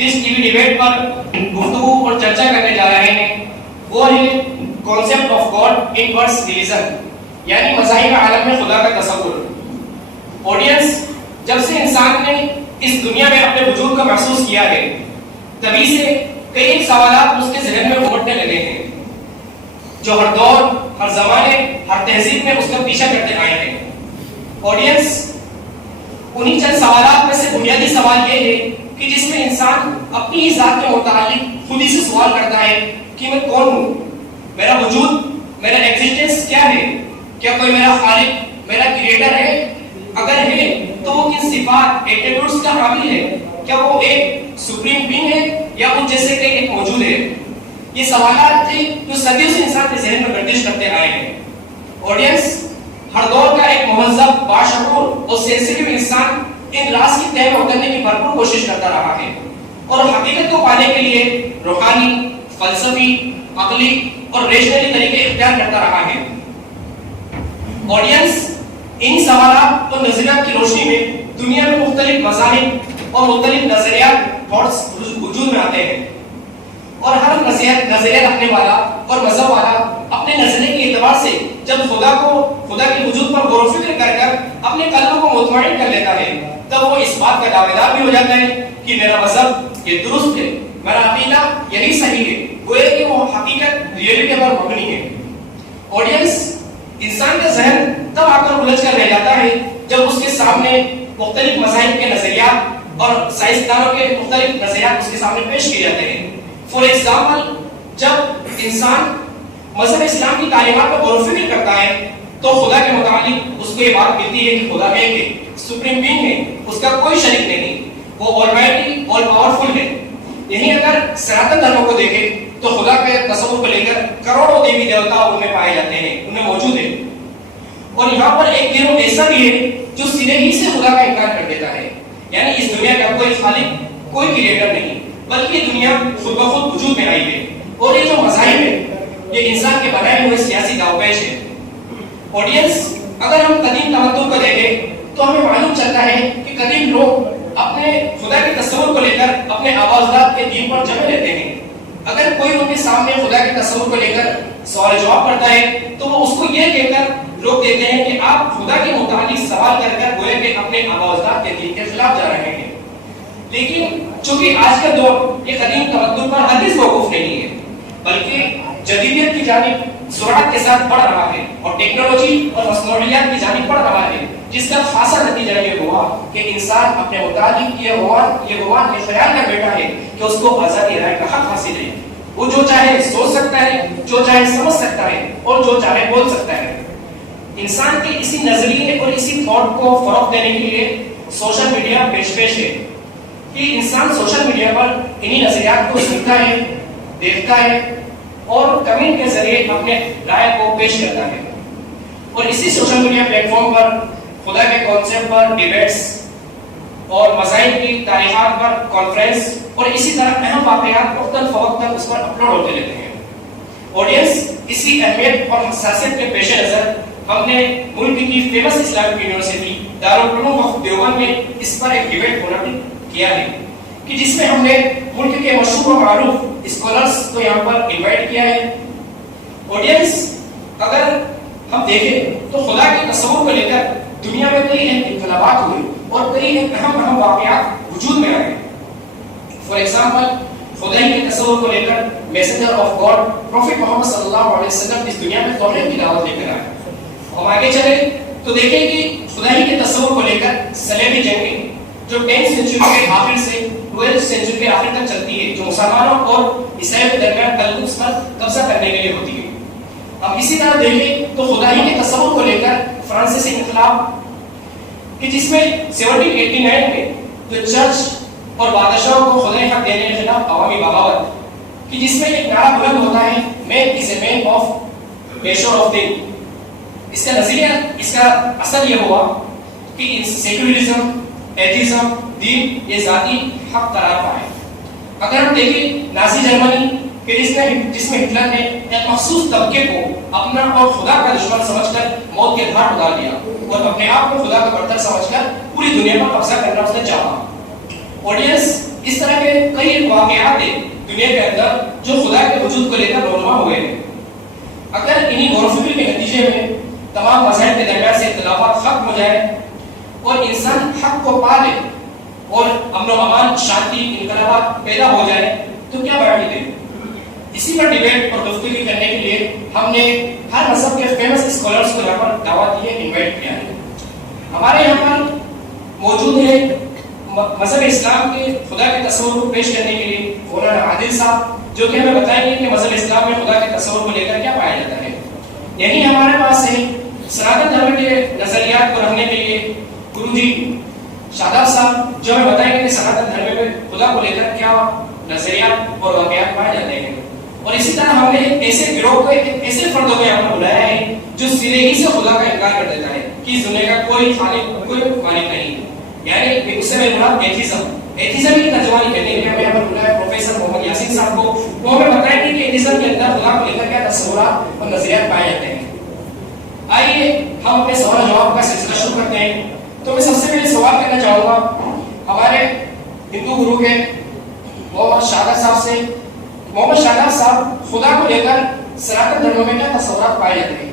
جس T V debate پر گفتگو اور چرچا کرنے جا رہے ہیں وہ ہے concept of God in words religion, یعنی مذاہب عالم میں خدا کا تصور۔ آڈینس، جب سے انسان نے اس دنیا میں اپنے وجود کو محسوس کیا ہے تبھی سے کئی سوالات اس کے ذہن میں امٹنے لگے ہیں جو ہر دور، ہر زمانے، ہر تہذیب میں اس کا پیچھا کرتے آئے ہیں۔ آڈینس، انہی چند سوالات میں سے بنیادی سوال یہ ہے کہ جس میں انسان اپنی ہی ذات کے متعلق خود ہی سے سوال کرتا ہے کہ میں کون ہوں، میرا وجود، میرا ایگزسٹنس کیا ہے، کیا کوئی میرا خالق، میرا کریٹر ہے؟ اگر ہے تو وہ کن صفات، ایٹریبیوٹس کا حامل ہے؟ کیا وہ ایک سپریم بینگ ہے یا وہ جیسے کہ ایک موجود ہے؟ یہ سوالات تھے جو صدیوں سے انسان کے ذہن میں گردش کرتے آئے ہیں۔ آڈینس، ہر دور کا ایک مہذب، باشعور اور سینسیٹیو انسان ان راز کی تہہ میں اترنے کی بھرپور کوشش کرتا رہا ہے اور حقیقت کو پانے کے لیے روحانی، فلسفی، عقلی اور ریشنلی طریقے اختیار کرتا رہا ہے۔ آڈینس، ان سوالات اور نظریات کی روشنی میں دنیا میں مختلف مذاہب اور مختلف نظریات تھاٹس وجود میں آتے ہیں اور ہر نظریہ رکھنے والا اور مذہب والا اپنے نظریے کے اعتبار سے جب خدا کے وجود پر غور و فکر کر اپنے قلب کو مطمئن کر لیتا ہے تب وہ اس بات کا دعویدار بھی ہو جاتا ہے کہ میرا مذہب یہ درست ہے، میرا عقیدہ یہی صحیح ہے، گویا کہ وہ حقیقت، ریئلٹی پر مبنی ہے۔ آڈینس، انسان کا ذہن تب آ کر الجھ کر رہ جاتا ہے جب اس کے سامنے مختلف مذاہب کے نظریات اور سائنسدانوں کے مختلف نظریات اس کے سامنے پیش کیے جاتے ہیں۔ فار ایگزامپل، جب انسان مذہب اسلام کی تعلیمات پر غور و فکر کرتا ہے تو خدا کے متعلق اس کو یہ بات ملتی ہے کہ خدا ایک ہے، سپریم بینگ ہے، اس کا کوئی شریک نہیں، وہ آلمائٹی، آل پاورفل ہے۔ یہی اگر سناتن دھرم کو دیکھیں تو خدا کے تصور کو لے کر کروڑوں دیوی دیوتا ان میں پائے جاتے ہیں، ان میں موجود ہیں۔ اور یہاں پر ایک گروہ ایسا بھی ہے جو سرے ہی سے خدا کا انکار کر دیتا ہے، یعنی اس دنیا کا کوئی خالق، کوئی کریٹر نہیں، بلکہ یہ دنیا خود بخود وجود میں آئی ہے اور یہ جو مذاہب ہے یہ انسان کے بنائے ہوئے سیاسی داؤپیش ہے۔ آڈینس، اگر ہم قدیم تمدن کو دیکھیں تو ہمیں معلوم چلتا ہے کہ قدیم لوگ اپنے خدا کے تصور کو لے کر اپنے آوازداد کے دین پر جمع لیتے ہیں۔ اگر کوئی ان کے سامنے خدا کے تصور کو لے کر سوال جواب کرتا ہے تو وہ اس کو یہ کہہ کر روک دیتے ہیں کہ آپ خدا کے متعلق سوال کر گویا کہ اپنے آباء کے دین کے خلاف جا رہے ہیں۔ لیکن چونکہ آج کا دور یہ قدیم تمدن پر ہرگز موقوف نہیں ہے بلکہ جدیدیت کی جانب سرعت کے ساتھ بڑھ رہا ہے اور ٹیکنالوجی اور مصنوعیات کی جانب بڑھ رہا ہے، جس کا خاصا نتیجہ یہ ہوا کہ انسان اپنے متعلق یہ گمان یہ خیال کر بیٹھا ہے کہ اس کو آزادی رائے کا حق حاصل ہے، وہ جو چاہے سوچ سکتا ہے، جو چاہے سمجھ سکتا ہے اور جو چاہے بول سکتا ہے۔ انسان کے اسی نظریے اور اسی تھاٹ کو فروغ دینے کے لیے سوشل میڈیا پیش ہے کہ انسان سوشل میڈیا پر انہی نظریات کو سنتا ہے، دیکھتا ہے اور کمنٹ کے ذریعے اپنے رائے کو پیش کرتا ہے۔ اور اسی سوشل میڈیا پلیٹ فارم پر خدا کے کانسیپٹ پر ڈیبیٹس اور مذاہب کی تاریخات پر کانفرنس اور اسی طرح اہم واقعات مختلف وقت تک اس پر اپلوڈ ہوتے رہتے ہیں۔ آڈینس، اسی اہمیت اور حساسیت کے پیش نظر ہم نے ملک کی فیمس اسلامک یونیورسٹی دارالعلوم وقف دیوبند میں اس پر ایک ڈیبیٹ منعقد کیا ہے کہ جس میں ہم نے ملک کے مشہور و معروف اسکالرز کو یہاں پر انوائٹ کیا ہے۔ آڈینس، اگر ہم دیکھیں تو خدا کے تصور کو لے کر دنیا میں کئی اہم انقلابات ہوئے اور کئی اہم واقعات وجود میں آئے۔ فار ایگزامپل، خدائی کے تصور کو لے کر میسنجر آف گاڈ پروفٹ محمد صلی اللہ علیہ وسلم اس دنیا میں توحید کی دعوت لے کر آئے۔ ہم آگے چلے تو دیکھیں کہ خدائی کے تصور کو لے کر صلیبی جنگیں جو 10th سینچری کے آخر سے 12th سینچری کے آخر تک چلتی ہے، جو مسلمانوں اور عیسائیوں کے درمیان القدس پر قبضہ کرنے کے لیے ہوتی ہے۔ اب اسی طرح دیکھیں تو خدائی کے تصور کو لے کر فرانسیسی انقلاب کہ جس میں 1789 میں جو چرچ اور بادشاہوں کو خدائی حق دینے کے خلاف عوامی بغاوت کہ جس میں ایک نعرہ بلند ہوتا ہے مین از اے مین آف میشر آف تھنگ۔ اس کا نظریہ، اس کا اصل یہ ہوا کہ سیکولرزم، ایتھیزم، دین یہ ذاتی حق قرار پائے۔ اگر ہم دیکھیں نازی جرمنی کہ جس میں ہٹلر نے ایک مخصوص طبقے کو اپنا اور خدا کا دشمن سمجھ کر موت کے گھاٹ اتار دیا اور اپنے آپ کو خدا کا برتر سمجھ کر پوری دنیا پر قبضہ کرنا اس نے چاہا۔ آڈینس، اس طرح کے کئی واقعات ہیں دنیا کے اندر جو خدا کے وجود کو لے کر رونما ہوئے ہیں. اگر انہی غور و فکر کے نتیجے میں تمام مذاہب کے درمیان سے اختلافات ختم ہو جائے اور انسان حق کو پا لے اور امن و امان، شانتی، انقلابات پیدا ہو جائے تو کیا بعید ہے. اسی پر ڈیبیٹ اور گفتگو کرنے کے لیے ہم نے ہر مذہب کے فیمس اسکالرز کو یہاں پر دعوت دی ہے، انوائٹ کیا ہے. ہمارے یہاں پر موجود ہے مذہب اسلام کے خدا کے تصور کو پیش کرنے کے لیے مولانا عادل صاحب، جو کہ ہمیں بتائیں گے کہ مذہب اسلام میں خدا کے تصور کو لے کر کیا پایا جاتا ہے. یہی ہمارے پاس ہے سناتن دھرم کے نظریات کو رکھنے کے لیے گرو جی شاداب صاحب، جو ہمیں بتائیں گے کہ سناتن دھرم میں خدا کو لے کر کیا نظریات اور واقعات پائے جاتے ہیں. اور اسی طرح ہم نے ایسے گروہ کو، ایسے فردوں کو یہاں پر بلایا ہے جو سرے ہی سے خدا کا انکار کر دیتا ہے کہ اس دنیا کا کوئی خالق، کوئی مالک نہیں. یعنی اس سے میں مراد ایتھیزم کی ترجمانی کرنے کے لیے ہمیں یہاں پر بلایا پروفیسر محمد یاسین صاحب کو. وہ ہمیں بتائیں گے کہ ایتھیزم کے اندر خدا کو لے کر کیا تصورات اور نظریات پائے جاتے ہیں. آئیے ہم اپنے سوال جواب کا سلسلہ شروع کرتے ہیں. تو میں سب سے پہلے سوال کرنا چاہوں گا ہمارے ہندو گرو کے محمد شاداب صاحب سے. محمد شاداب صاحب، خدا کو لے کر سناتن دھرم میں کیا تصورات پائے جاتے ہیں؟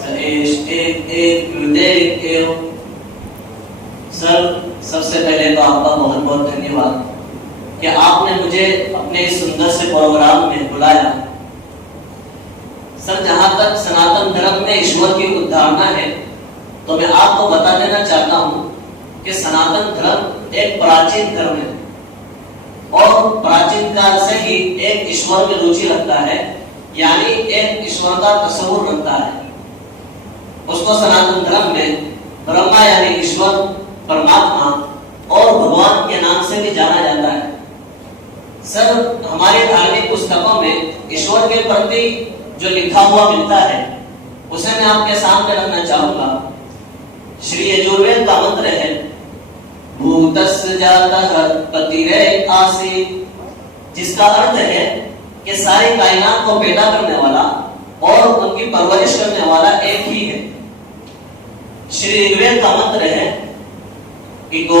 س ایش ایک ایک ہردے ایو. سر، سب سے پہلے تو آپ کا بہت بہت دھنیہ واد کہ آپ نے مجھے اپنے اس سندر سے پروگرام میں بلایا. سر، جہاں تک سناتن دھرم میں ایشور کی ادھارنا ہے تو میں آپ کو بتا دینا چاہتا ہوں کہ سناتن دھرم ایک پراچین دھرم ہے اور پراچین کال سے ہی ایک ایشور میں روچی رکھتا ہے، یعنی ایک ایشور کا تصور رکھتا ہے. اس کو سناتن دھرم میں برہما یعنی ایشور، پرماتما اور بھگوان کے نام سے بھی جانا جاتا ہے. سر، ہمارے دھارمک پستکوں میں ایشور کے پرتی جو لکھا ہوا ملتا ہے اسے میں آپ کے سامنے رکھنا چاہوں گا. شری یجوروید کا منتر ہے بھوتس جاتہ پتیرے آسی، جس کا ارتھ ہے کہ ساری کائنات کو پیدا کرنے والا اور ان کی پرورش کرنے والا ایک ہی ہے. شری یجوروید کا منتر ہے ایکو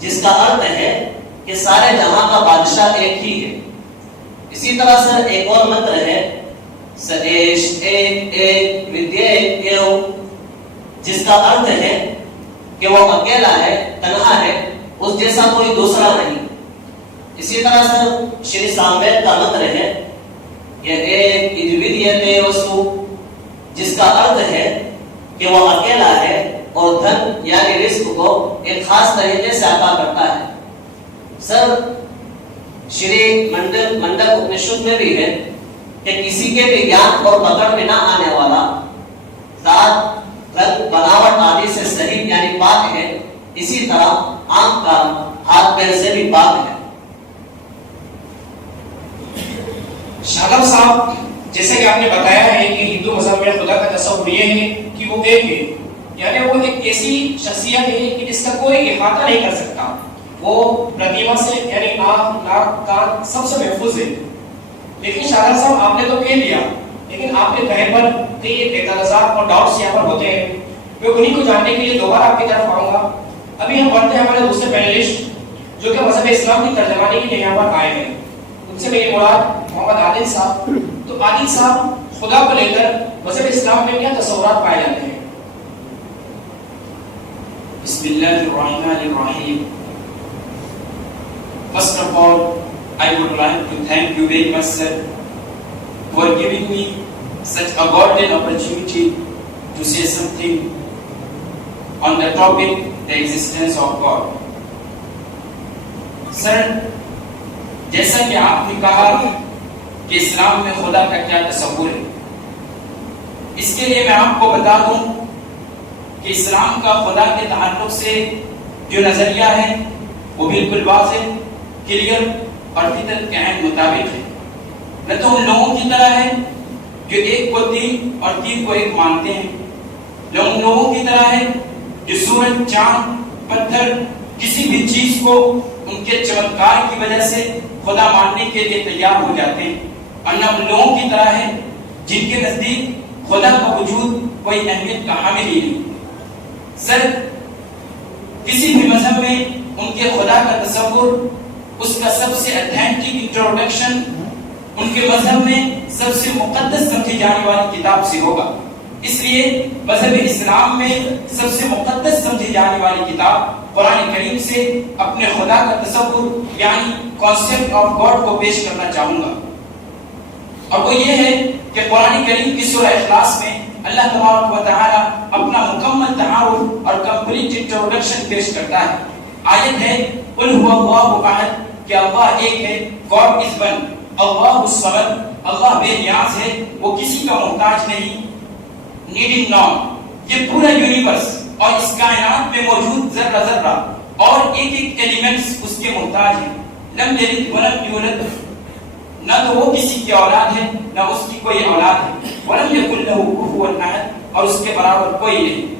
جس کا ارتھ ہے کہ سارے جہاں کا بادشاہ ایک ہی ہے. اسی طرح سر ایک اور منتر ہے س ایش ایک ایک ودیے ایو، جس کا ارتھ ہے کہ وہ اکیلا ہے، تنہا ہے، اس جیسا کوئی دوسرا نہیں. اسی طرح سر شری سامویل کا منتر ہے یہ ایک ادویتیتے وسو، جس کا ارتھ ہے کہ وہ اکیلا ہے اور دھن یعنی رزق کو ایک خاص طریقے سے عطا کرتا ہے. سر، شری منڈک اپنشد میں بھی ہے کہ کسی کے بھی گیان اور پکڑ میں نہ آنے والا ذات، رنگ، بناوٹ آدی سے صحیح یعنی پاک ہے. اسی طرح آنکھ کا ہاتھ پیر سے بھی پاک ہے. شاداب صاحب، جیسے کہ آپ نے بتایا ہے کہ ہندو مذہب میں خدا کا تصور یہ ہے کہ وہ ایک ہے، یعنی وہ ایک ایسی شخصیت ہے کہ جس کا کوئی احاطہ نہیں کر سکتا. وہ پرتیما سے یعنی آنکھ، ناک، کان سب سے محفوظ ہے. لیکن شاداب صاحب، آپ نے تو کہہ دیا، لیکن آپ کے کہے پر کئی اعتراضات اور ڈاؤٹس یہاں پر ہوتے ہیں. میں انہیں کو جاننے کے لیے دوبارہ آپ کی طرف آؤں گا. ابھی ہم پڑھتے ہیں ہمارے دوسرے پینلسٹ جو کہ مذہب اسلام کی ترجمانی کے لیے یہاں پر آئے ہیں. ان سے میری مراد محمد عادل صاحب. تو عادل صاحب، خدا کو لے کر مذہب اسلام میں کیا تصورات پائے جاتے ہیں؟ بسم اللہ الرحمن الرحیم. First of all, I would like to thank you very much, sir, for giving me such a golden opportunity to say something on the topic, the existence of God. Sir, جیسا کہ آپ نے کہا کہ اسلام میں خدا کا کیا تصور ہے، اس کے لیے میں آپ کو بتا دوں کہ اسلام کا خدا کے تعلق سے جو نظریہ ہے وہ بالکل واضح، کلیئر اور فطرت کے عین مطابق ہے. نہ تو ان لوگوں کی طرح ہے جو ایک کو تین اور تین کو ایک مانتے ہیں، نہ ان لوگوں کی طرح ہے جو سورج، چاند، پتھر، کسی بھی چیز کو ان کے چمتکار کی وجہ سے خدا ماننے کے لیے تیار ہو جاتے ہیں، اور نہ ان لوگوں کی طرح ہے جن کے نزدیک خدا کا وجود کوئی اہمیت کا حامل ہی نہیں. سر کسی بھی مذہب میں ان کے خدا کا تصور اس کا سب سے اتھینٹک انٹروڈکشن ان کے مذہب میں سب سے مقدس سمجھی جانے والی کتاب سے ہوگا. اس لیے مذہب اسلام میں سب سے مقدس سمجھی جانے والی کتاب قرآن کریم سے اپنے خدا کا تصور یعنی کانسیپٹ آف گاڈ کو پیش کرنا چاہوں گا. اور وہ یہ ہے کہ قرآن کریم کی سورہ اخلاص میں اللہ تبارک و تعالی اپنا مکمل تعارف اور کمپلیٹ انٹروڈکشن پیش کرتا ہے. آیت ہے قل هو اللہ احد کہ اللہ ایک ہے, گاڈ از ون, اللہ الصمد اللہ بے نیاز ہے, وہ کسی کا محتاج نہیں, نیڈنگ نان. یہ پورا یونیورس اور اس کائنات میں موجود ذرہ ذرہ اور ایک ایک ایلیمنٹس اس کے محتاج ہیں. لم یلد ولم یولد, نہ تو وہ کسی کی اولاد ہے نہ اس کی کوئی اولاد ہے. ولم یکن لہ کفوا احد, اور اس کے برابر کوئی نہیں.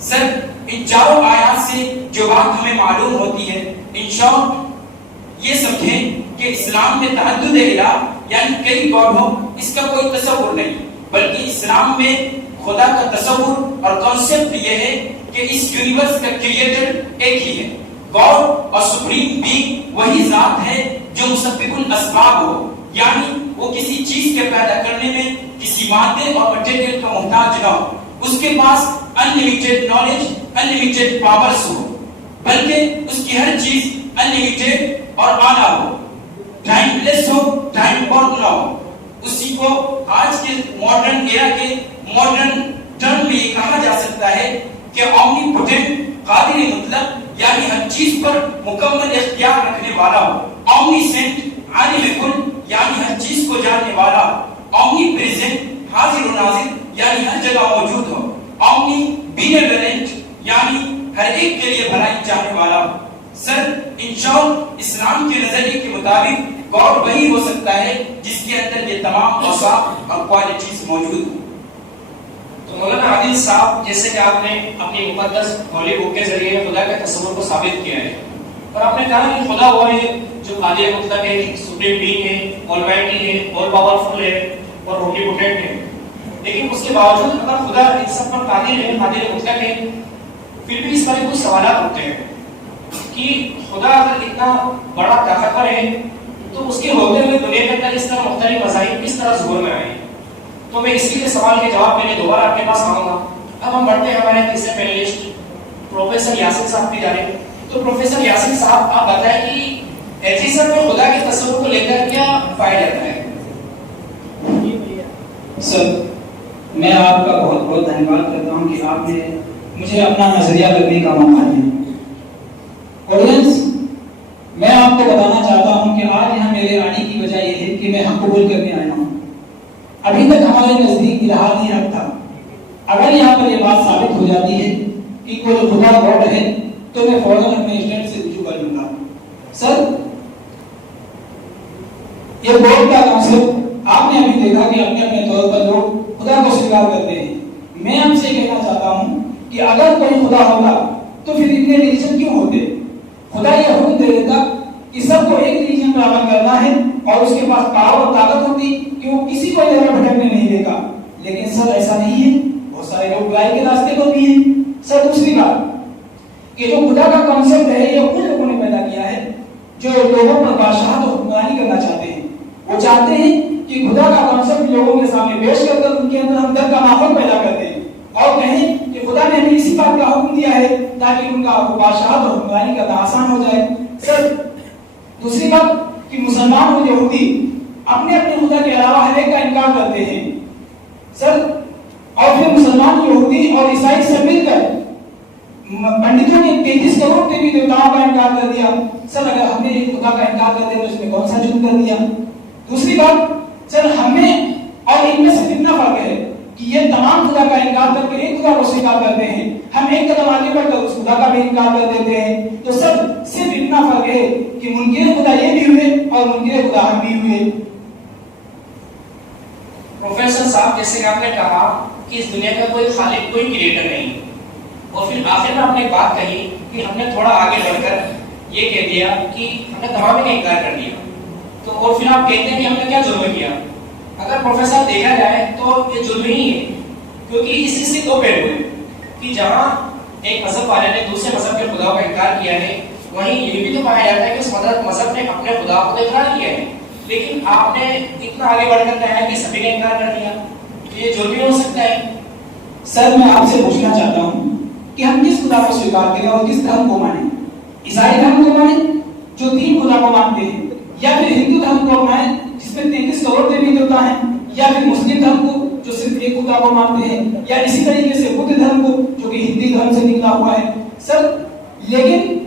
سر ان چاروں آیات سے جو بات ہمیں معلوم ہوتی ہے, ان شارٹ یہ سمجھیں کہ اسلام میں تعدد الہ یعنی کئی گاڈ ہو اس کا کوئی تصور نہیں, بلکہ اسلام میں خدا کا تصور اور کانسیپٹ یہ ہے کہ اس یونیورس کا کریٹر ایک ہی ہے. گاڈ اور سپریم بینگ وہی ذات ہے جو مسبب الاسباب ہو, یعنی وہ کسی چیز کے پیدا کرنے میں کسی مادے اور مٹیریل کا محتاج نہ ہو, اس کے پاس انلیمیٹڈ نالج انلیمیٹڈ پاورز ہو, بلکہ اس کی ہر چیز انلیمیٹڈ اور آنا ہو, ٹائم لیس ہو, ٹائم باؤنڈ نہ ہو. اسی کو آج کے ماڈرن ایرا کے ماڈرن ٹرم میں یہ کہا جا سکتا ہے کہ اومنی پوٹنٹ قادر مطلق یعنی ہر چیز پر مکمل اختیار رکھنے والا ہو. اومنی سینٹ عالم کل یعنی ہر چیز کو جاننے والا ہو. اومنی پریزنٹ حاضر و ناظر یعنی ہر جگہ موجود ہو. اومنی بینیولنٹ یعنی ہر ایک کے لیے بھلائی چاہنے والا ہو. سر ان شارٹ اسلام کے نظریے کے مطابق گاڈ وہی ہو سکتا ہے جس کے اندر یہ تمام اوصاف اور کوالٹیز موجود ہوں. تو مولانا عادل صاحب, جیسے کہ آپ نے اپنی مقدس ہولی بک کے ذریعے خدا کے تصور کو ثابت کیا ہے, اور آپ نے کہا کہ خدا وہ ہے جو قادر مطلق ہے, سپریم بینگ ہے, آلمائٹی ہے, آل پاورفل ہے اور اومنیپوٹنٹ ہے. لیکن اس کے باوجود اگر خدا ان سب پر قادر ہے, قادر مطلق ہے, پھر بھی اس پر کچھ سوالات ہوتے ہیں کہ خدا اگر اتنا بڑا طاقتور ہے تو اس کے ہوتے ہوئے دنیا کے اندر اس طرح مختلف مذاہب کس طرح ظہور میں آئے. تو میں اسی کے سوال کے جواب میں نے دوبارہ آپ کے پاس آؤں گا. اب ہم بڑھتے ہیں ہمارے تیسرے پینلسٹ پروفیسر یاسر صاحب کی جانب. تو پروفیسر یاسر صاحب آپ بتائیں کہ ایتھیزم میں خدا کے تصور کو لے کر کیا فائدہ رہتا ہے؟ سر میں آپ کا بہت بہت دھنیہ واد کرتا ہوں کہ آپ نے مجھے اپنا نظریہ رکھنے کا موقع دیا. آڈینس, میں آپ کو بتانا چاہتا ہوں کہ آج یہاں میرے آنے کی وجہ یہ ہے کہ میں حق قبول کرنے آیا ہوں. ابھی تک ہمارے نزدیک الہاد ہی حق تھا. اگر یہاں پر یہ بات ثابت ہو جاتی ہے کہ کوئی خدا گاڈ ہے تو میں فوراً اپنے اسٹینڈ سے رجوع کر لوں گا. سر یہ گاڈ کا کانسیپٹ آپ نے ابھی دیکھا کہ اپنے اپنے طور پر لوگ خدا کو سویکار کرتے ہیں. میں آپ سے کہنا چاہتا ہوں کہ اگر کوئی خدا ہوگا تو پھر اتنے ریلیجن کیوں ہوتے؟ خدا یہ حکم دے دیتا کہ سب کو ایک ریلیجن پر عمل کرنا ہے اور اس کے پاس پاور اور طاقت ہوتی کہ وہ کسی کو ادھر بھٹکنے نہیں دے گا. لیکن سر ایسا نہیں ہے, بہت سارے لوگ برائی کے راستے پر بھی ہیں. سر دوسری بات کہ جو خدا کا کانسیپٹ ہے یہ ان لوگوں نے پیدا کیا ہے جو لوگوں پر بادشاہت اور حکمرانی کرنا چاہتے ہیں. وہ چاہتے ہیں کہ خدا کا کانسیپٹ لوگوں کے سامنے پیش کر کر ان کے اندر ہمدرد کا ماحول پیدا کرتے ہیں اور کہیں کہ خدا نے ہمیں اسی بات کا حکم دیا ہے تاکہ ان کا بادشاہت اور حکمرانی کرنا آسان ہو جائے. سر دوسری بات کہ مسلمان اور یہودی اپنے اپنے خدا کے علاوہ ہر ایک کا انکار کرتے ہیں. سر اور پھر مسلمان, یہودی اور عیسائی سب مل کر پنڈتوں نے 33 کروڑ دیوی دیوتاؤں کا انکار کر دیا. سر اگر ہم نے ایک خدا کا انکار کر دیا تو اس میں کون سا جرم کر دیا؟ دوسری بات سر ہمیں اور ان میں سے کتنا فرق ہے کہ یہ تمام خدا کا انکار کر کے ایک خدا کو سویکار کرتے ہیں, ہم ایک قدم آگے بڑھ کر اس خدا کا بھی انکار کر دیتے ہیں. تو سر صرف اتنا فرق ہے کہ منکر خدا یہ بھی ہوئے اور منکر خدا ہم بھی ہوئے. پروفیسر صاحب, جیسے کہ آپ نے کہا کہ اس دنیا کا کوئی خالق, کوئی کریٹر نہیں, اور پھر آخر میں آپ نے ایک بات کہی کہ ہم نے تھوڑا آگے بڑھ کر یہ کہہ دیا کہ ہم نے تمام کا انکار کر دیا. تو اور پھر آپ کہتے ہیں کہ ہم نے کیا جرم کیا؟ اگر پروفیسر دیکھا جائے تو تو یہ ظلم ہی ہے، کیونکہ اس چیز کے دو پہلو ہیں کہ جہاں ایک مذہب والے نے دوسرے مذہب کے خدا کا انکار کیا ہے، وہیں یہ بھی تو پایا جاتا ہے کہ اس مذہب نے اپنے خدا کو اقرار کیا ہے، لیکن آپ نے اتنا آگے بڑھ کر کہا ہے کہ سبھی نے انکار کر دیا، تو یہ ظلم ہی ہو سکتا ہے۔ سر میں آپ سے پوچھنا چاہتا ہوں کہ ہم کس خدا کو سویکار کریں اور کس دھرم کو مانیں؟ عیسائی دھرم کو مانیں جو 3 خدا کو مانتے ہیں، یا پھر ہندو دھرم کو اپنائیں جس میں 33 کروڑ دیوی دیوتا ہیں، یا پھر مسلم دھرم کو جو صرف ایک خدا کو مانتے ہیں، یا اسی طریقے سے بدھ دھرم کو جو کہ ہندی دھرم سے نکلا ہوا ہے؟ سر لیکن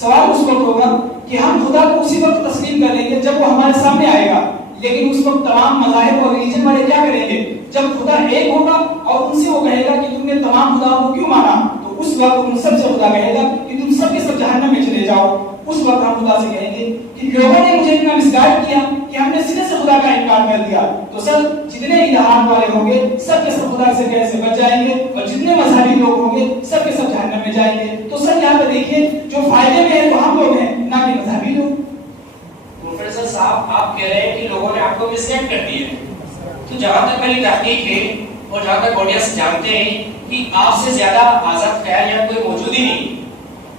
سوال اس وقت ہوگا کہ ہم خدا کو اسی وقت تسلیم کر لیں گے جب وہ ہمارے سامنے آئے گا، لیکن اس وقت تمام مذاہب اور ریلیجن والے کیا کریں گے؟ جب خدا ایک ہوگا اور ان سے وہ کہے گا کہ تم نے تمام خداؤں کو کیوں مانا، تو اس وقت ان سب سے خدا کہے گا کہ تم سب کے سب جہنم میں چلے جاؤ۔ اس وقت ہم خدا سے کہیں گے کہ لوگوں نے مجھے اتنا مسگائیڈ کیا کہ ہم نے سرے سے خدا کا انکار کر دیا۔ تو سر جتنے الہام والے ہوں گے سب کے سب خدا سے کیسے بچ جائیں گے، اور جتنے مذہبی لوگ ہوں گے سب کے سب جہنم میں جائیں گے۔ تو سر یہاں پہ دیکھیے جو فائدے میں ہے تو ہم لوگ ہیں، نہ کہ مذہبی لوگ۔ پروفیسر صاحب آپ کہہ رہے ہیں کہ لوگوں نے آپ کو مسگائیڈ کر دیا ہے، تو جہاں تک میری تحقیق ہے اور جہاں تک آڈینس جانتے ہیں کہ آپ سے زیادہ آزاد خیال یا کوئی موجود ہی نہیں،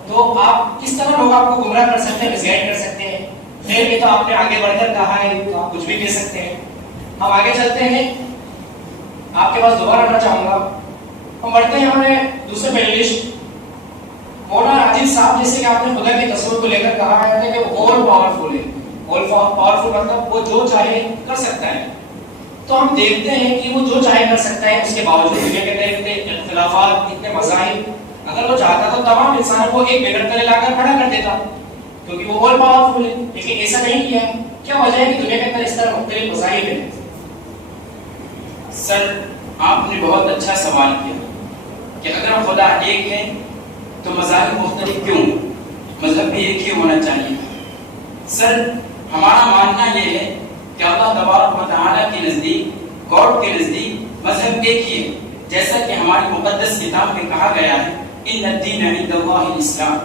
تو آپ کس طرح لوگ آپ کو گمراہ کر سکتے ہیں، مسگائیڈ کر سکتے ہیں؟ خیر یہ تو آپ نے آگے بڑھ کر کہا ہے تو آپ کچھ بھی کہہ سکتے ہیں۔ ہم آگے چلتے ہیں، آپ کے پاس دوبارہ آنا چاہوں گا۔ ہم بڑھتے ہیں ہمارے دوسرے پینلسٹ مولانا راجد صاحب، جیسے کہ آپ نے خدا کے تصور کو لے کر کہا ہے کہ وہ آل پاورفل ہے، آل پاورفل مطلب وہ جو چاہے کر سکتا ہے۔ تو ہم دیکھتے ہیں کہ وہ جو چاہے کر سکتا ہے، اس کے باوجود دنیا کے اندر اتنے اختلافات، اتنے مذاہب، اگر وہ چاہتا تو تمام انسانوں کو ایک بینر تلے لا کر کھڑا کر دیتا، کیونکہ وہ آل پاورفل ہے، لیکن ایسا نہیں کیا۔ کیا وجہ ہے کہ دنیا کے اندر اس طرح مختلف مذاہب ہیں؟ سر آپ نے بہت اچھا سوال کیا کہ اگر خدا ایک ہے تو مذاہب مختلف کیوں؟ مذہب بھی ایک ہی ہونا چاہیے۔ سر ہمارا ماننا یہ ہے کہ اللہ تبارک و تعالیٰ کے نزدیک، گاڈ کے نزدیک مذہب ایک ہی ہے، جیسا کہ ہماری مقدس کتاب میں کہا گیا ہے ان الدین عند اللہ الاسلام،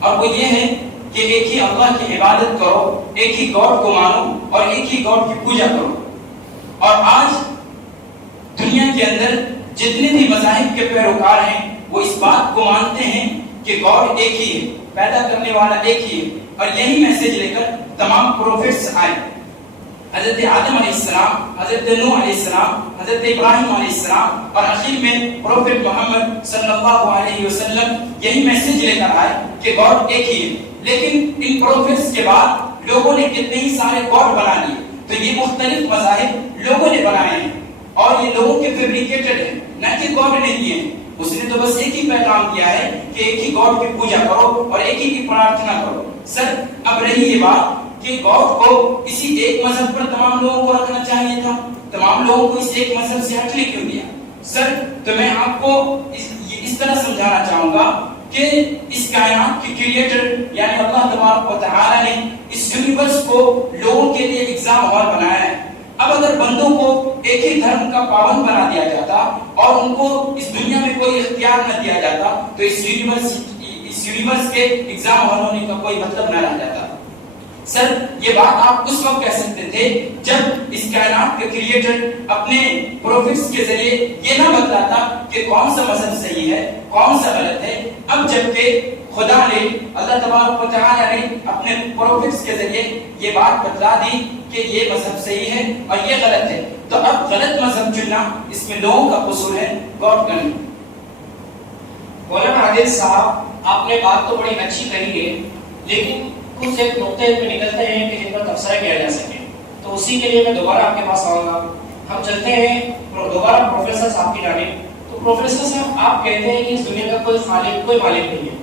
اور وہ یہ ہے کہ ایک ہی اللہ کی عبادت کرو، ایک ہی گاڈ کو مانو اور ایک ہی گاڈ کی پوجا کرو۔ اور آج دنیا کے اندر جتنے بھی مذاہب کے پیروکار ہیں وہ اس بات کو مانتے ہیں کہ گاڈ ایک ہی ہے، پیدا کرنے والا ایک ہی ہے، اور یہی میسج لے کر تمام پروفیٹس آئے۔ حضرت آدم علیہ السلام، حضرت نوح علیہ السلام، حضرت ابراہیم علیہ السلام، اور آخر میں پروفیٹ محمد صلی اللہ علیہ وسلم یہی میسج لے کر آئے کہ گاڈ ایک ہی ہے۔ لیکن ان پروفیٹس کے بعد لوگوں نے کتنے ہی سارے گاڈ بنا لیے، تو یہ مختلف مذاہب لوگوں نے بنائے ہیں اور یہ لوگوں کے فیبریکیٹڈ ہیں، نہ کہ گاڈ نے دیے ہیں۔ اس نے تو بس ایک ہی پیغام دیا ہے کہ ایک ہی گاڈ کی پوجا کرو اور ایک ہی کی پرارتھنا کرو۔ سر اب رہی یہ بات کہ گاڈ کو اسی ایک مذہب پر تمام لوگوں کو رکھنا چاہیے تھا، تمام لوگوں کو اس ایک مذہب سے ہٹنے کیوں دیا؟ سر تو میں آپ کو اس طرح سمجھانا چاہوں گا کہ اس کائنات کے کریٹر یعنی اللہ تبارک و تعالی نے اس یونیورس کو لوگوں کے لیے ایگزام ہال بنایا ہے۔ اب اگر بندوں کو ایک ہی دھرم کا پابند بنا دیا جاتا اور ان کو اس دنیا میں کوئی اختیار نہ دیا جاتا تو اس یونیورس کے ایگزام ہال ہونے کا کوئی مطلب نہ رہ جاتا۔ سر یہ بات آپ اس وقت کہہ سکتے تھے جب اس کائنات کے کریٹر اپنے پروفٹس کے ذریعے یہ نہ بتلاتا کہ کون سا مذہب صحیح ہے کون سا غلط ہے۔ اب جبکہ خدا نے اللہ تبارک و تعالی نے اپنے پروفٹس کے ذریعے یہ بات بتلا دی کہ یہ مذہب صحیح ہے اور یہ غلط ہے، تو اب غلط مذہب چننا اس میں لوگوں کا قصور ہے، غور کریں۔ مولانا عادل صاحب آپ نے بات تو بڑی اچھی کہی ہے، لیکن کچھ ایک نقطے پہ نکلتے ہیں کہ جن پر تبصرہ کیا جا سکے، تو اسی کے لیے میں دوبارہ آپ کے پاس آؤں گا۔ ہم چلتے ہیں دوبارہ پروفیسر صاحب کی جانب۔ تو پروفیسر صاحب آپ کہتے ہیں کہ اس دنیا کا کوئی خالق کوئی مالک نہیں ہے،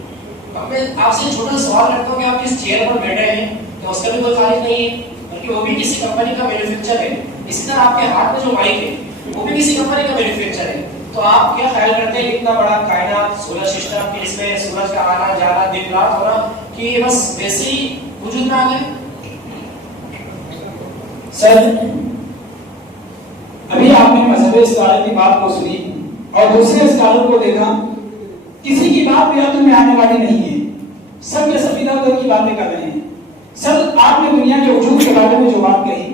اب میں آپ سے چھوٹا سوال کرتا ہوں کہ آپ جس چیئر پر بیٹھے ہیں تو اس کا بھی کوئی خالق نہیں ہے، بلکہ وہ بھی کسی کمپنی کا مینوفیکچر ہے۔ اسی طرح آپ کے ہاتھ میں جو مائک ہے وہ بھی کسی کمپنی کا مینوفیکچر ہے۔ تو آپ کیا خیال کرتے ہیں اتنا بڑا کائنات سولر سسٹم کہ اس میں سورج کا آنا جانا دن رات ہو رہا کہ یہ بس ویسے ہی وجود میں آ گئے؟ سر ابھی آپ نے مذہبی اسکالر کی بات کو سنی اور دوسرے اسکالر کو دیکھا، کسی کی بات بھی عقل میں آنے والی نہیں ہے، سب کے سب ادھر ادھر کی باتیں کر رہے ہیں۔ سر آپ نے دنیا کے وجود کے بارے میں جو بات کہی،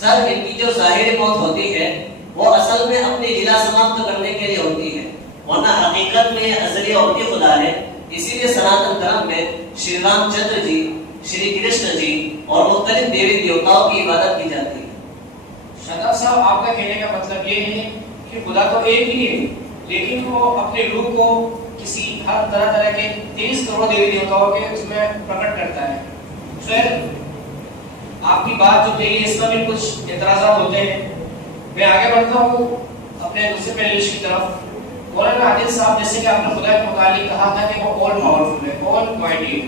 سر ان کی جو ظاہری موت ہوتی ہے وہ اصل میں اپنی لیلا سماپت کرنے کے لیے ہوتی ہے، ورنہ حقیقت میں یہ ازلی اور بھی خدا ہے. اسی لیے سناتن دھرم میں شری رام چندر جی، شری کرشن جی اور مختلف دیوی دیوتاؤں کی عبادت کی جاتی ہے. شاداب صاحب، آپ کا کہنے کا مطلب یہ ہے کہ خدا تو ایک ہی ہے، لیکن وہ اپنے روح کو کسی ہر طرح طرح کے 23 کروڑ دیوی دیوتاؤں کے اس میں پرکٹ کرتا ہے. سر، آپ کی بات جو کہی ہے اس میں بھی کچھ اعتراضات ہوتے ہیں. میں آگے بڑھتا ہوں اپنے دوسرے پینلسٹ کی طرف. مولانا عادل صاحب، جیسے کہ آپ نے خدا کے متعلق کہا تھا کہ وہ آل پاورفل ہے، آل مائٹی ہے،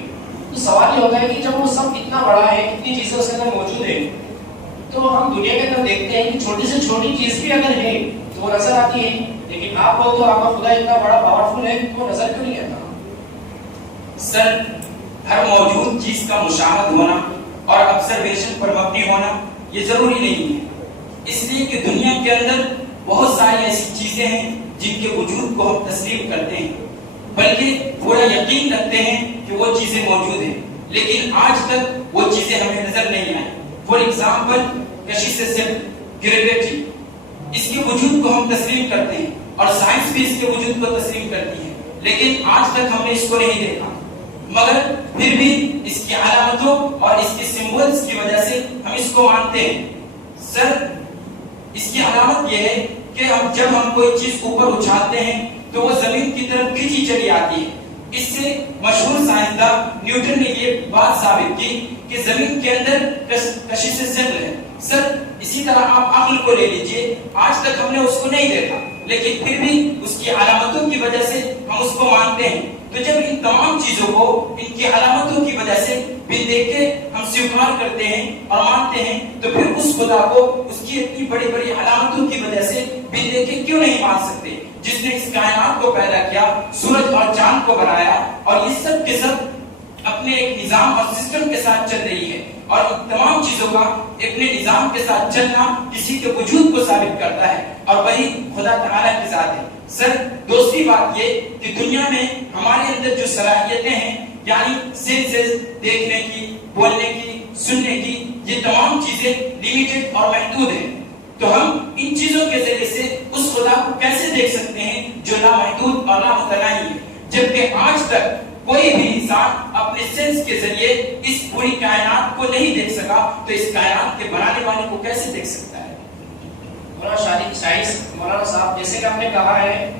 تو سوال یہ ہوتا ہے کہ جب وہ سب اتنا بڑا ہے، اتنی چیزیں اس کے اندر موجود ہیں، تو ہم دنیا کے اندر دیکھتے ہیں کہ چھوٹی سے چھوٹی چیز بھی اگر ہے تو وہ نظر آتی ہے، لیکن آپ بولتے ہو آپ کا خدا اتنا بڑا پاورفل ہے تو وہ نظر کیوں نہیں آتا؟ سر، ہر موجود چیز کا مشاہد ہونا اور آبزرویشن پر مبنی ہونا یہ ضروری نہیں ہے، اس لیے کہ دنیا کے اندر بہت ساری ایسی چیزیں ہیں جن کے وجود کو ہم تسلیم کرتے ہیں، بلکہ پورا یقین رکھتے ہیں کہ وہ چیزیں موجود ہیں، لیکن آج تک وہ چیزیں ہمیں نظر نہیں آئیں. فار ایگزامپل، کشش گریویٹی، اس کے وجود کو ہم تسلیم کرتے ہیں اور سائنس بھی اس کے وجود کو تسلیم کرتی ہے، لیکن آج تک ہم نے اس کو نہیں دیکھا، مگر پھر بھی اس کی علامتوں اور اس کے سمبلز کی وجہ سے ہم اس کو مانتے ہیں. سر، اس کی علامت یہ ہے کہ جب ہم کوئی چیز اوپر اچھالتے ہیں تو وہ زمین کی طرف کھینچی چلی آتی ہے. اس سے مشہور سائنسداں نیوٹن نے یہ بات ثابت کی کہ زمین کے اندر کشش ضلع ہے. سر، اسی طرح آپ عقل کو لے لیجئے، آج تک ہم نے اس کو نہیں دیکھا، لیکن پھر بھی اس کی علامتوں کی وجہ سے ہم اس کو مانتے ہیں. تو جب ان تمام چیزوں کو ان کی علامتوں کی وجہ سے بھی دیکھ کے ہم سویکار کرتے ہیں اور مانتے ہیں، تو پھر اس خدا کو اس کی اتنی بڑی بڑی علامتوں کی وجہ سے بھی دیکھ کے کیوں نہیں مان سکتے، جس نے اس کائنات کو پیدا کیا، سورج اور چاند کو بنایا، اور یہ سب کے سب اپنے ایک نظام اور سسٹم کے ساتھ چل رہی ہے، اور ان تمام چیزوں کا اپنے نظام کے ساتھ چلنا کسی کے وجود کو ثابت کرتا ہے، اور وہی خدا تعالیٰ کی ذات ہے. سر، دوسری بات یہ کہ دنیا میں ہمارے اندر جو صلاحیتیں ہیں، یعنی سینسز، دیکھنے کی، بولنے کی، سننے کی، یہ تمام چیزیں لیمیٹڈ اور محدود ہیں. تو ہم ان چیزوں کے ذریعے سے اس خدا کو کیسے دیکھ سکتے ہیں جو لامحدود اور لامتناہی ہے، جبکہ آج تک کوئی بھی انسان اپنے سینس کے ذریعے اس پوری کائنات کو نہیں دیکھ سکا، تو اس کائنات کے بنانے والے کو کیسے دیکھ سکتا ہے؟ مولانا صاحب، جیسے کہ آپ نے کہا ہے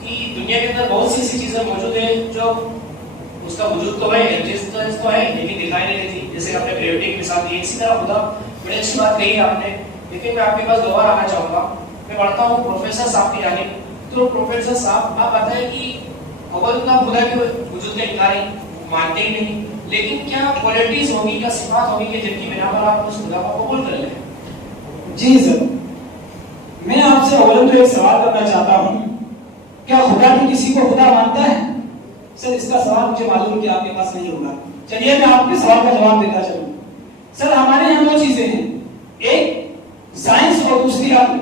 کہ دنیا کے اندر بہت سی ایسی چیزیں موجود ہیں جو اس کا وجود تو ہے، ایگزسٹنس تو ہے، لیکن دکھائی نہیں دیتی، جیسے آپ نے گریوٹی کی مثال دی. اسی طرح خدا، بڑی اچھی بات کہی ہے آپ نے، لیکن میں آپ کے پاس دوبارہ آنا چاہوں گا. میں پڑھتا ہوں پروفیسر صاحب کی جانب. تو پروفیسر صاحب، آپ بتائیں کہ اول کا خدا کے وجود کا انکار مانتے ہی نہیں، لیکن کیا کوالٹیز ہوگی، کیا صفات ہوگی کہ جن کی بنا پر آپ اس خدا کو قبول کر لیں؟ جی سر، میں آپ سے اول تو ایک سوال کرنا چاہتا ہوں، کیا خدا بھی کسی کو خدا مانتا ہے؟ سر، اس کا سوال مجھے معلوم کہ آپ کے پاس نہیں ہوگا. چلیے میں آپ کے سوال کا جواب دیتا چلوں. سر، ہمارے یہاں دو چیزیں ہیں، ایک سائنس اور دوسری عقل.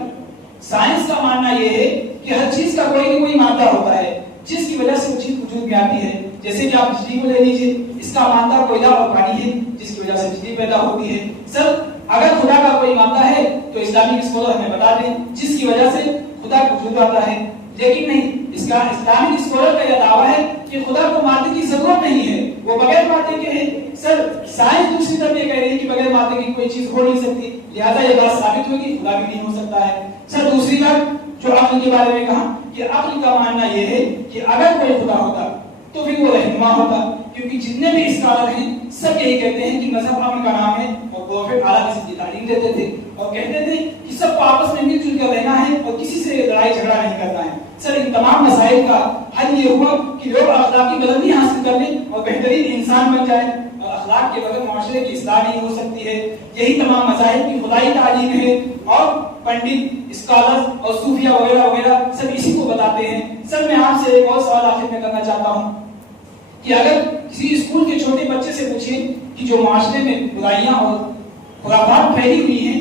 سائنس کا ماننا یہ ہے کہ ہر چیز کا کوئی نہ کوئی مادہ ہوتا ہے جس کی وجہ سے وہ چیز وجود میں آتی ہے. جیسے کہ آپ بجلی کو لے لیجیے، اس کا مادہ کوئلہ اور پانی ہے جس کی وجہ سے بجلی پیدا ہوتی ہے. سر، اگر خدا کا کوئی مادہ ہے تو اسلامک اسکالر ہمیں بتا دیں جس کی وجہ سے خدا کو وجود آتا ہے، لیکن نہیں، اس کا اسلامک اسکالر کا یہ دعویٰ ہے کہ خدا کو مادے کی ضرورت نہیں ہے، وہ بغیر مادے کے ہے. سر، سائنس دوسری طرف یہ کہہ رہی ہے کہ بغیر مادے کی کوئی چیز ہو نہیں سکتی، لہذا یہ بات ثابت ہوگی خدا بھی نہیں ہو سکتا ہے. سر، دوسری بات جو عقل کے بارے میں کہا کہ عقل کا ماننا یہ ہے کہ اگر کوئی خدا ہوتا تو پھر وہ رہنما ہوتا، کیونکہ جتنے بھی اسکالر ہیں سب یہی کہتے ہیں کہ مذہب عقل کا نام ہے، اور پروفیٹ اعلیٰ قسم کی تعلیم دیتے تھے اور کہتے تھے کہ سب کو آپس میں مل جل کر رہنا ہے اور کسی سے لڑائی جھگڑا نہیں کرنا ہے. سر، ان تمام مسائل کا حل یہ ہوا کہ لوگ اخلاقی بلندی حاصل کر لیں اور بہترین انسان بن جائیں، اور اخلاق کے بغیر معاشرے کی اصلاح نہیں ہو سکتی ہے. یہی تمام مذاہب کی خدائی تعلیم ہے، اور پنڈت، اسکالر اور صوفیہ وغیرہ وغیرہ سب اسی کو بتاتے ہیں. سر، میں آپ سے ایک اور سوال آخر میں کرنا چاہتا ہوں کہ اگر کسی اسکول کے چھوٹے بچے سے پوچھیں کہ جو معاشرے میں برائیاں اور خرافات پھیلی ہوئی ہیں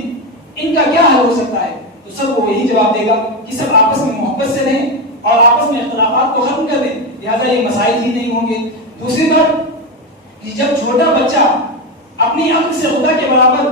ان کا کیا حل ہو سکتا ہے، تو سب وہ یہی جواب دے گا کہ سب آپس میں محبت سے رہیں اور آپس میں اختلافات کو ختم کر دیں، لہٰذا یہ مسائل ہی نہیں ہوں گے. دوسری بات کہ جب چھوٹا بچہ اپنی عقل سے خدا کے برابر